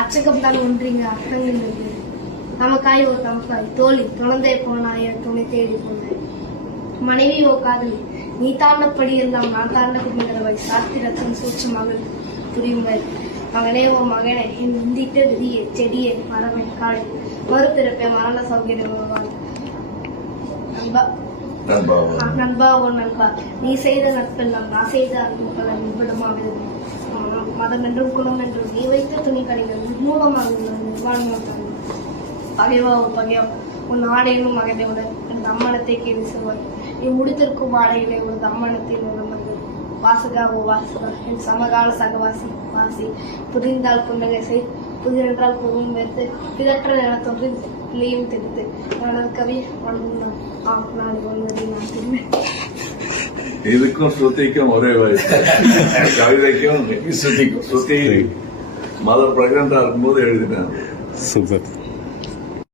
அச்சகம் தான் ஒன்றிங்க அர்த்தங்கள் நமக்காய் ஓ தமக்காய் தோழி துணந்தே போனாய துணை தேடி போனாய் மனைவி ஓ காதலி நீ தாண்டப்படி எல்லாம் நான் தாண்ட கும்பிடுறவை சாத்திரத்தின் சூட்சமாக புரியுங்கள் மகனே ஓ மகனே என் இந்திட்ட விதியே செடியே மரமே காடு மறுபிறப்பே மரண சௌகரியம் நண்பா ஓ நண்பா நீ செய்த நட்பெல்லாம் நான் செய்த அன்புகளை நிர்படமாக மதம் என்றும் குலம் என்றும் நீ வைத்த துணி கடைகள் நிர்மூலமாக நிர்வாணமாக பகைவா ஓ பகைவா உன் ஆடையிலும் மகனையுடன் என் தம்மனத்தை கேள்வி செல்வாய் நீ முடித்திருக்கும் ஆடையிலே ஒரு தம்மனத்தை நிலமது வாசகா ஓ வாசகா என் சமகால சகவாசி வாசி புரிந்தால் புன்னகை செய் புதிரென்றால் பொருளும் வைத்து பிதற்ற நிலத்தொன்று பிள்ளையும் தெரிந்து எனது கவி வளர்ந்தான் நாளை ஒன்பதை நான் திரும்பேன். இதுக்கும் ஸ்ருதிக்கும் ஒரே வயசு. கவிதைக்கும் ஸ்ருதி மதர் பிரெக்னண்டா இருக்கும்போது எழுதினேன். சூப்பர்.